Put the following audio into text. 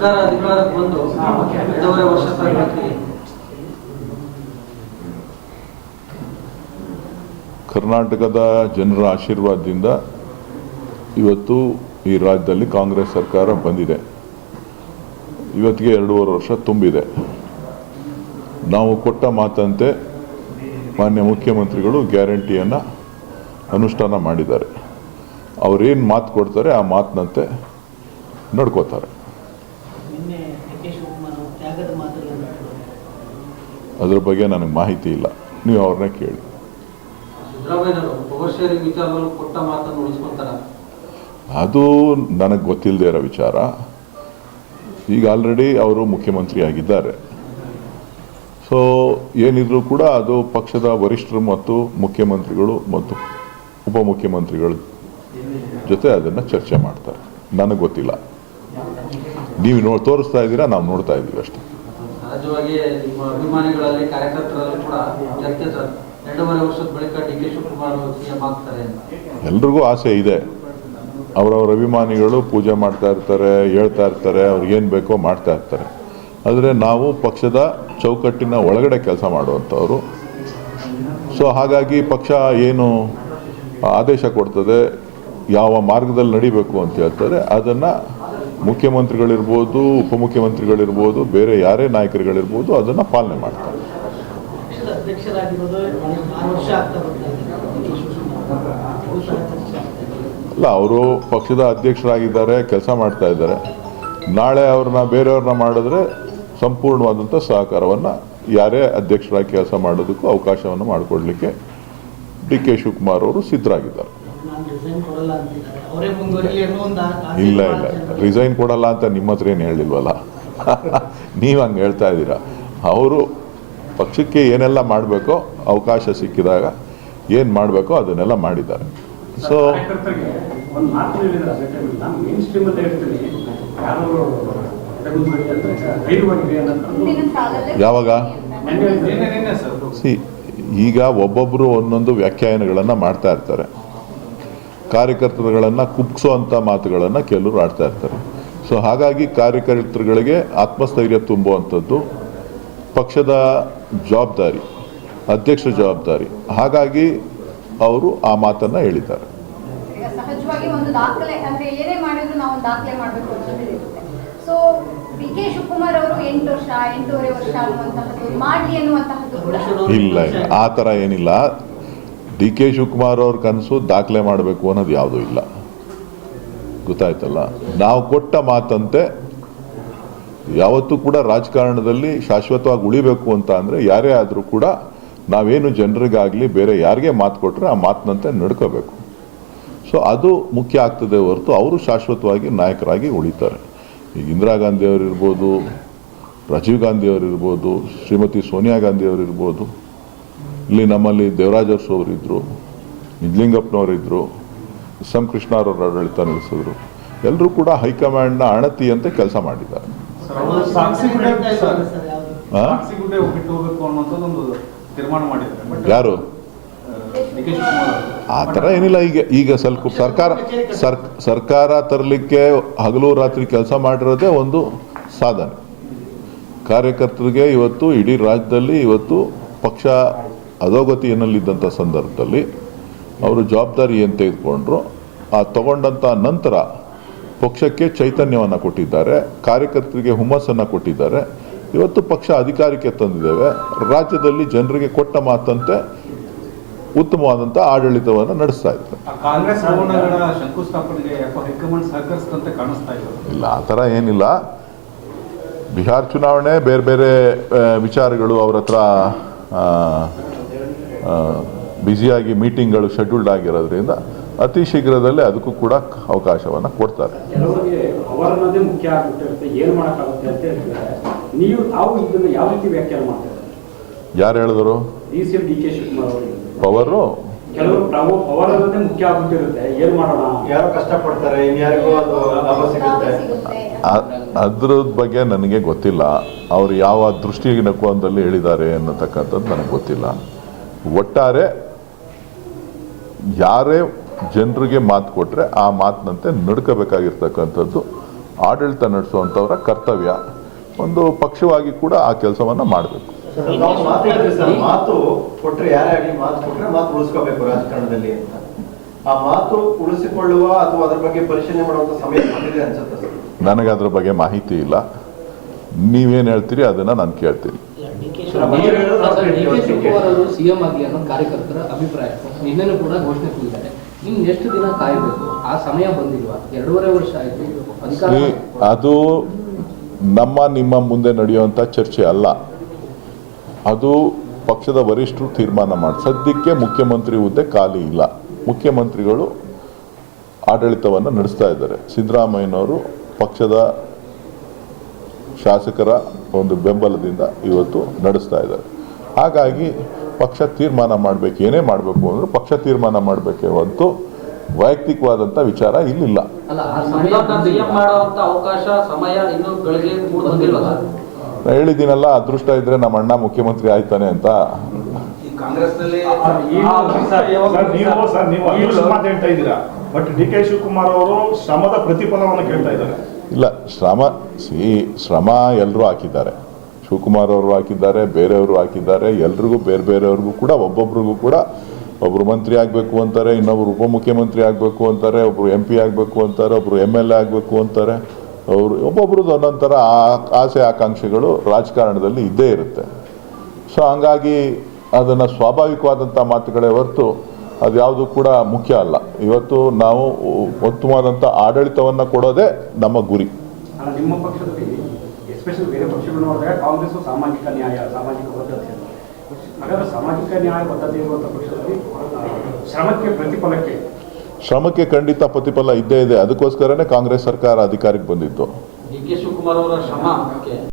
ಸರ್ಕಾರ ಅಧಿಕಾರಕ್ಕೆ ಬಂದು 2.5 ವರ್ಷ ತರಬೇತಿ ಕರ್ನಾಟಕದ ಜನರ ಆಶೀರ್ವಾದದಿಂದ ಇವತ್ತು ಈ ರಾಜ್ಯದಲ್ಲಿ ಕಾಂಗ್ರೆಸ್ ಸರ್ಕಾರ ಬಂದಿದೆ. ಇವತ್ತಿಗೆ 2.5 ವರ್ಷ ತುಂಬಿದೆ. ನಾವು ಕೊಟ್ಟ ಮಾತಂತೆ ಮಾನ್ಯ ಮುಖ್ಯಮಂತ್ರಿಗಳು ಗ್ಯಾರಂಟಿಯನ್ನು ಅನುಷ್ಠಾನ ಮಾಡಿದ್ದಾರೆ. ಅವರೇನು ಮಾತು ಕೊಡ್ತಾರೆ ಆ ಮಾತಿನಂತೆ ನಡ್ಕೋತಾರೆ. ಅದ್ರ ಬಗ್ಗೆ ನನಗೆ ಮಾಹಿತಿ ಇಲ್ಲ, ನೀವು ಅವ್ರನ್ನೇ ಕೇಳಿ. ಅದು ನನಗೆ ಗೊತ್ತಿಲ್ಲದೆ ಇರೋ ವಿಚಾರ. ಈಗ ಆಲ್ರೆಡಿ ಅವರು ಮುಖ್ಯಮಂತ್ರಿ ಆಗಿದ್ದಾರೆ. ಸೊ ಏನಿದ್ರು ಕೂಡ ಅದು ಪಕ್ಷದ ವರಿಷ್ಠರು ಮತ್ತು ಮುಖ್ಯಮಂತ್ರಿಗಳು ಮತ್ತು ಉಪಮುಖ್ಯಮಂತ್ರಿಗಳ ಜೊತೆ ಅದನ್ನು ಚರ್ಚೆ ಮಾಡ್ತಾರೆ. ನನಗೆ ಗೊತ್ತಿಲ್ಲ. ನೀವು ತೋರಿಸ್ತಾ ಇದ್ದೀರಾ, ನಾವು ನೋಡ್ತಾ ಇದ್ದೀವಿ ಅಷ್ಟೇ. ಸಹಜವಾಗಿ ನಿಮ್ಮ ಅಭಿಮಾನಿಗಳಲ್ಲಿ ಕಾರ್ಯಕರ್ತರಲ್ಲಿ ಕೂಡ ಚರ್ಚೆ ಸರ್, 2.5 ವರ್ಷದ ಬಳಿಕ ಡಿ.ಕೆ. ಶಿವಕುಮಾರ್ ಸಿಎಂ ಆಗ್ತಾರೆ ಅಂತ ಎಲ್ರಿಗೂ ಆಸೆ ಇದೆ. ಅವರವರ ಅಭಿಮಾನಿಗಳು ಪೂಜೆ ಮಾಡ್ತಾ ಇರ್ತಾರೆ, ಹೇಳ್ತಾ ಇರ್ತಾರೆ, ಅವ್ರಿಗೇನು ಬೇಕೋ ಮಾಡ್ತಾ ಇರ್ತಾರೆ. ಆದರೆ ನಾವು ಪಕ್ಷದ ಚೌಕಟ್ಟಿನ ಒಳಗಡೆ ಕೆಲಸ ಮಾಡುವಂಥವ್ರು. ಸೊ ಹಾಗಾಗಿ ಪಕ್ಷ ಏನು ಆದೇಶ ಕೊಡ್ತದೆ, ಯಾವ ಮಾರ್ಗದಲ್ಲಿ ನಡಿಬೇಕು ಅಂತ ಹೇಳ್ತಾರೆ, ಅದನ್ನು ಮುಖ್ಯಮಂತ್ರಿಗಳಿರ್ಬೋದು, ಉಪಮುಖ್ಯಮಂತ್ರಿಗಳಿರ್ಬೋದು, ಬೇರೆ ಯಾರೇ ನಾಯಕರುಗಳಿರ್ಬೋದು ಅದನ್ನು ಪಾಲನೆ ಮಾಡ್ತಾರೆ. ಅಲ್ಲ, ಅವರು ಪಕ್ಷದ ಅಧ್ಯಕ್ಷರಾಗಿದ್ದಾರೆ, ಕೆಲಸ ಮಾಡ್ತಾ ಇದ್ದಾರೆ. ನಾಳೆ ಅವ್ರನ್ನ ಬೇರೆಯವ್ರನ್ನ ಮಾಡಿದ್ರೆ ಸಂಪೂರ್ಣವಾದಂಥ ಸಹಕಾರವನ್ನು ಯಾರೇ ಅಧ್ಯಕ್ಷರಾಗಿ ಕೆಲಸ ಮಾಡೋದಕ್ಕೂ ಅವಕಾಶವನ್ನು ಮಾಡಿಕೊಡ್ಲಿಕ್ಕೆ ಡಿ.ಕೆ. ಶಿವಕುಮಾರ್ ಅವರು ಸಿದ್ಧರಾಗಿದ್ದಾರೆ. ಇಲ್ಲ ಇಲ್ಲ, ರಿಸೈನ್ ಕೊಡಲ್ಲ ಅಂತ ನಿಮ್ಮ ಹತ್ರ ಏನು ಹೇಳಿಲ್ವಲ್ಲ. ನೀವು ಹಂಗೆ ಹೇಳ್ತಾ ಇದ್ದೀರಾ. ಅವರು ಪಕ್ಷಕ್ಕೆ ಏನೆಲ್ಲ ಮಾಡಬೇಕೋ ಅವಕಾಶ ಸಿಕ್ಕಿದಾಗ ಏನು ಮಾಡಬೇಕೋ ಅದನ್ನೆಲ್ಲ ಮಾಡಿದ್ದಾರೆ. ಸೊ ಯಾವಾಗ ಈಗ ಒಬ್ಬೊಬ್ಬರು ಒಂದೊಂದು ವ್ಯಾಖ್ಯಾನಗಳನ್ನು ಮಾಡ್ತಾ ಇರ್ತಾರೆ. ಕಾರ್ಯಕರ್ತರುಗಳನ್ನು ಕುಗ್ಗಿಸೋವಂಥ ಮಾತುಗಳನ್ನು ಕೆಲವರು ಆಡ್ತಾ ಇರ್ತಾರೆ. ಸೊ ಹಾಗಾಗಿ ಕಾರ್ಯಕರ್ತರುಗಳಿಗೆ ಆತ್ಮಸ್ಥೈರ್ಯ ತುಂಬುವಂಥದ್ದು ಪಕ್ಷದ ಜವಾಬ್ದಾರಿ, ಅಧ್ಯಕ್ಷರ ಜವಾಬ್ದಾರಿ. ಹಾಗಾಗಿ ಅವರು ಆ ಮಾತನ್ನು ಹೇಳಿದ್ದಾರೆ. ಸಹಜವಾಗಿ ಒಂದು ದಾಖಲೆ ಅಂದ್ರೆ ಏನೇ ಮಾಡಿದ್ರು ನಾವು ಒಂದು ದಾಖಲೆ ಮಾಡಬೇಕು ಅಂತ ಹೇಳಿರುತ್ತೆ. ಸೊ ಡಿ.ಕೆ. ಶಿವಕುಮಾರ್ ಅವರು 8 ವರ್ಷ 8.5 ವರ್ಷ ಅನ್ನುವಂತಹದ್ದು ಮಾಡಲಿ ಅನ್ನುವಂತಹದ್ದು ಇಲ್ಲ ಇಲ್ಲ, ಆ ಥರ ಏನಿಲ್ಲ. ಡಿ.ಕೆ. ಶಿವಕುಮಾರ್ ಅವ್ರ ಕನಸು ದಾಖಲೆ ಮಾಡಬೇಕು ಅನ್ನೋದು ಯಾವುದೂ ಇಲ್ಲ. ಗೊತ್ತಾಯ್ತಲ್ಲ. ನಾವು ಕೊಟ್ಟ ಮಾತಂತೆ ಯಾವತ್ತೂ ಕೂಡ ರಾಜಕಾರಣದಲ್ಲಿ ಶಾಶ್ವತವಾಗಿ ಉಳಿಬೇಕು ಅಂತ ಅಂದರೆ ಯಾರೇ ಆದರೂ ಕೂಡ ನಾವೇನು ಜನರಿಗಾಗಲಿ ಬೇರೆ ಯಾರಿಗೆ ಮಾತು ಕೊಟ್ಟರೆ ಆ ಮಾತಿನಂತೆ ನಡ್ಕೋಬೇಕು. ಸೊ ಅದು ಮುಖ್ಯ ಆಗ್ತದೆ ಹೊರತು ಅವರು ಶಾಶ್ವತವಾಗಿ ನಾಯಕರಾಗಿ ಉಳಿತಾರೆ. ಈಗ ಇಂದಿರಾ ಗಾಂಧಿ ಅವರಿರ್ಬೋದು, ರಾಜೀವ್ ಗಾಂಧಿ ಅವರಿರ್ಬೋದು, ಶ್ರೀಮತಿ ಸೋನಿಯಾ ಗಾಂಧಿ ಅವರಿರ್ಬೋದು, ಇಲ್ಲಿ ನಮ್ಮಲ್ಲಿ ದೇವರಾಜ್ ಅರಸು ಅವರಿದ್ದರು, ನಿಜಲಿಂಗಪ್ಪನವರಿದ್ದರು, ಎಸ್ ಎಂ ಕೃಷ್ಣರವರು ಆಡಳಿತ ನಡೆಸಿದ್ರು. ಎಲ್ಲರೂ ಕೂಡ ಹೈಕಮಾಂಡ್ನ ಅಣತಿಯಂತೆ ಕೆಲಸ ಮಾಡಿದ್ದಾರೆ. ಯಾರು ಆ ಥರ ಏನಿಲ್ಲ. ಈಗ ಸ್ವಲ್ಪ ಸರ್ಕಾರ ತರಲಿಕ್ಕೆ ಹಗಲು ರಾತ್ರಿ ಕೆಲಸ ಮಾಡಿರೋದೇ ಒಂದು ಸಾಧನೆ. ಕಾರ್ಯಕರ್ತರಿಗೆ ಇವತ್ತು ಇಡೀ ರಾಜ್ಯದಲ್ಲಿ ಇವತ್ತು ಪಕ್ಷ ಅಧೋಗತಿಯಲ್ಲಿದ್ದಂಥ ಸಂದರ್ಭದಲ್ಲಿ ಅವರು ಜವಾಬ್ದಾರಿ ಏನು ತೆಗೆದುಕೊಂಡ್ರು, ಆ ತಗೊಂಡಂಥ ನಂತರ ಪಕ್ಷಕ್ಕೆ ಚೈತನ್ಯವನ್ನು ಕೊಟ್ಟಿದ್ದಾರೆ, ಕಾರ್ಯಕರ್ತರಿಗೆ ಹುಮ್ಮಸ್ಸನ್ನು ಕೊಟ್ಟಿದ್ದಾರೆ. ಇವತ್ತು ಪಕ್ಷ ಅಧಿಕಾರಕ್ಕೆ ತಂದಿದ್ದೇವೆ. ರಾಜ್ಯದಲ್ಲಿ ಜನರಿಗೆ ಕೊಟ್ಟ ಮಾತಂತೆ ಉತ್ತಮವಾದಂಥ ಆಡಳಿತವನ್ನು ನಡೆಸ್ತಾ ಇದ್ದಾರೆ. ಇಲ್ಲ, ಆ ಥರ ಏನಿಲ್ಲ. ಬಿಹಾರ್ ಚುನಾವಣೆ ಬೇರೆ ಬೇರೆ ವಿಚಾರಗಳು ಅವ್ರ ಹತ್ರ ಬ್ಯುಸಿಯಾಗಿ ಮೀಟಿಂಗ್ಗಳು ಶೆಡ್ಯೂಲ್ಡ್ ಆಗಿರೋದ್ರಿಂದ ಅತಿ ಶೀಘ್ರದಲ್ಲೇ ಅದಕ್ಕೂ ಕೂಡ ಅವಕಾಶವನ್ನು ಕೊಡ್ತಾರೆ. ಯಾರು ಹೇಳಿದ್ರು? ಪವರು ಅದ್ರ ಬಗ್ಗೆ ನನಗೆ ಗೊತ್ತಿಲ್ಲ. ಅವರು ಯಾವ ದೃಷ್ಟಿಕೋನದಲ್ಲಿ ಹೇಳಿದ್ದಾರೆ ಅನ್ನತಕ್ಕಂಥದ್ದು ನನಗೆ ಗೊತ್ತಿಲ್ಲ. ಒಟ್ಟಾರೆ ಯಾರೇ ಜನರಿಗೆ ಮಾತು ಕೊಟ್ಟರೆ ಆ ಮಾತಿನಂತೆ ನಡ್ಕೋಬೇಕಾಗಿರ್ತಕ್ಕಂಥದ್ದು ಆಡಳಿತ ನಡೆಸುವಂಥವರ ಕರ್ತವ್ಯ. ಒಂದು ಪಕ್ಷವಾಗಿ ಕೂಡ ಆ ಕೆಲಸವನ್ನು ಮಾಡಬೇಕು. ನಾವು ಮಾತು ಹೇಳಿದ್ರಿ ಸರ್, ಮಾತು ಕೊಟ್ರೆ ಯಾರೇ ಆಗಲಿ ಮಾತು ಕೊಟ್ರೆ ಮಾತು ಉಳಿಸ್ಕೋಬೇಕು ರಾಜಕಾರಣದಲ್ಲಿ ಅಂತ. ಆ ಮಾತು ಉಳಿಸಿಕೊಳ್ಳುವ ಅಥವಾ ಅದ್ರ ಬಗ್ಗೆ ಪರಿಶೀಲನೆ ಮಾಡುವಂತ ಸಮಯ ಬಂದಿದೆ ಅನ್ಸುತ್ತೆ ಸರ್. ನನಗೆ ಅದ್ರ ಬಗ್ಗೆ ಮಾಹಿತಿ ಇಲ್ಲ. ನೀವೇನು ಹೇಳ್ತೀರಿ ಅದನ್ನು ನಾನು ಕೇಳ್ತೀನಿ. ಶಿವಕುಮಾರ್ ಅವರು ಸಿಎಂ ಆಗಿ ಅನ್ನೋ ಕಾರ್ಯಕರ್ತರ ಅಭಿಪ್ರಾಯ ನಿನ್ನೆನೂ ಕೂಡ ಘೋಷಣೆ ಕೂಗಿದ್ದಾರೆ. ಇನ್ನು ಎಷ್ಟು ದಿನ ಕಾಯಬೇಕು? ಆ ಸಮಯ ಬಂದಿಲ್ವಾ? 2.5 ವರ್ಷ ಆಯ್ತು ಅಧಿಕಾರ. ಅದು ನಿಮ್ಮ ಮುಂದೆ ನಡೆಯುವಂಥ ಚರ್ಚೆ ಅಲ್ಲ. ಅದು ಪಕ್ಷದ ವರಿಷ್ಠರು ತೀರ್ಮಾನ ಮಾಡಿ. ಸದ್ಯಕ್ಕೆ ಮುಖ್ಯಮಂತ್ರಿ ಹುದ್ದೆ ಖಾಲಿ ಇಲ್ಲ. ಮುಖ್ಯಮಂತ್ರಿಗಳು ಆಡಳಿತವನ್ನು ನಡೆಸ್ತಾ ಇದ್ದಾರೆ. ಸಿದ್ದರಾಮಯ್ಯನವರು ಪಕ್ಷದ ಶಾಸಕರ ಒಂದು ಬೆಂಬಲದಿಂದ ಇವತ್ತು ನಡೆಸ್ತಾ ಇದ್ದಾರೆ. ಹಾಗಾಗಿ ಪಕ್ಷ ತೀರ್ಮಾನ ಮಾಡಬೇಕು. ಏನೇ ಮಾಡಬೇಕು ಅಂದ್ರೆ ಪಕ್ಷ ತೀರ್ಮಾನ ಮಾಡಬೇಕೆ ಹೊರತು ವೈಯಕ್ತಿಕವಾದಂಥ ವಿಚಾರ ಇಲ್ಲಿಲ್ಲ. ಅಲ್ಲ, ಆ ಸಮಯ ಸಿಎಂ ಮಾಡುವಂತ ಅವಕಾಶ ಸಮಯ ಇನ್ನೂ ಗಳಿಗೆ ಬಂದಿಲ್ವಲ್ಲ? ನಾನು ಹೇಳಿದ್ದೀನಲ್ಲ, ಅದೃಷ್ಟ ಇದ್ರೆ ನಮ್ಮ ಅಣ್ಣ ಮುಖ್ಯಮಂತ್ರಿ ಆಯ್ತಾನೆ ಅಂತ. ಕಾಂಗ್ರೆಸ್ನಲ್ಲಿ ನೀವು ಅದೃಷ್ಟ ಮಾತು ಹೇಳ್ತಾ ಇದ್ದೀರಾ, ಬಟ್ ಡಿ.ಕೆ. ಶಿವಕುಮಾರ್ ಅವರು ಶ್ರಮದ ಪ್ರತಿಫಲವನ್ನು ಕೇಳ್ತಾ ಇದ್ದಾರೆ. ಇಲ್ಲ, ಶ್ರಮ ಎಲ್ಲರೂ ಹಾಕಿದ್ದಾರೆ. ಶಿವಕುಮಾರ್ ಅವರು ಹಾಕಿದ್ದಾರೆ, ಬೇರೆಯವರು ಹಾಕಿದ್ದಾರೆ. ಎಲ್ರಿಗೂ ಬೇರೆಯವ್ರಿಗೂ ಕೂಡ ಒಬ್ಬೊಬ್ರಿಗೂ ಕೂಡ ಒಬ್ಬರು ಮಂತ್ರಿ ಆಗಬೇಕು ಅಂತಾರೆ, ಇನ್ನೊಬ್ರು ಉಪಮುಖ್ಯಮಂತ್ರಿ ಆಗಬೇಕು ಅಂತಾರೆ, ಒಬ್ಬರು MP ಆಗಬೇಕು ಅಂತಾರೆ, ಒಬ್ಬರು MLA ಆಗಬೇಕು ಅಂತಾರೆ. ಒಬ್ಬೊಬ್ರದ್ದು ಒಂದೊಂಥರ ಆಸೆ ಆಕಾಂಕ್ಷೆಗಳು ರಾಜಕಾರಣದಲ್ಲಿ ಇದ್ದೇ ಇರುತ್ತೆ. ಸೊ ಹಂಗಾಗಿ ಅದನ್ನು ಸ್ವಾಭಾವಿಕವಾದಂಥ ಮಾತುಗಳೇ ಹೊರತು ಅದ್ಯಾವುದು ಕೂಡ ಮುಖ್ಯ ಅಲ್ಲ. ಇವತ್ತು ನಾವು ಉತ್ತಮವಾದಂಥ ಆಡಳಿತವನ್ನು ಕೊಡೋದೇ ನಮ್ಮ ಗುರಿ. ನಿಮ್ಮ ಪಕ್ಷದಲ್ಲಿ ಎಸ್ಪೆಷಲಿ ಬೇರೆ ಪಕ್ಷಗಳು ನೋಡಿದ್ರೆ ಕಾಂಗ್ರೆಸ್ ಸಾಮಾಜಿಕ ನ್ಯಾಯ, ಸಾಮಾಜಿಕ ಬದ್ಧತೆ. ಹಾಗಾದ್ರೆ ಸಾಮಾಜಿಕ ನ್ಯಾಯ ಬದ್ಧತೆ ಇರುವಂಥ ಪಕ್ಷದಲ್ಲಿ ಶ್ರಮಕ್ಕೆ ಖಂಡಿತ ಪ್ರತಿಫಲ ಇದ್ದೇ ಇದೆ. ಅದಕ್ಕೋಸ್ಕರನೇ ಕಾಂಗ್ರೆಸ್ ಸರ್ಕಾರ ಅಧಿಕಾರಕ್ಕೆ ಬಂದಿತ್ತು. ಡಿ.ಕೆ. ಶಿವಕುಮಾರ್ ಅವರ ಶ್ರಮ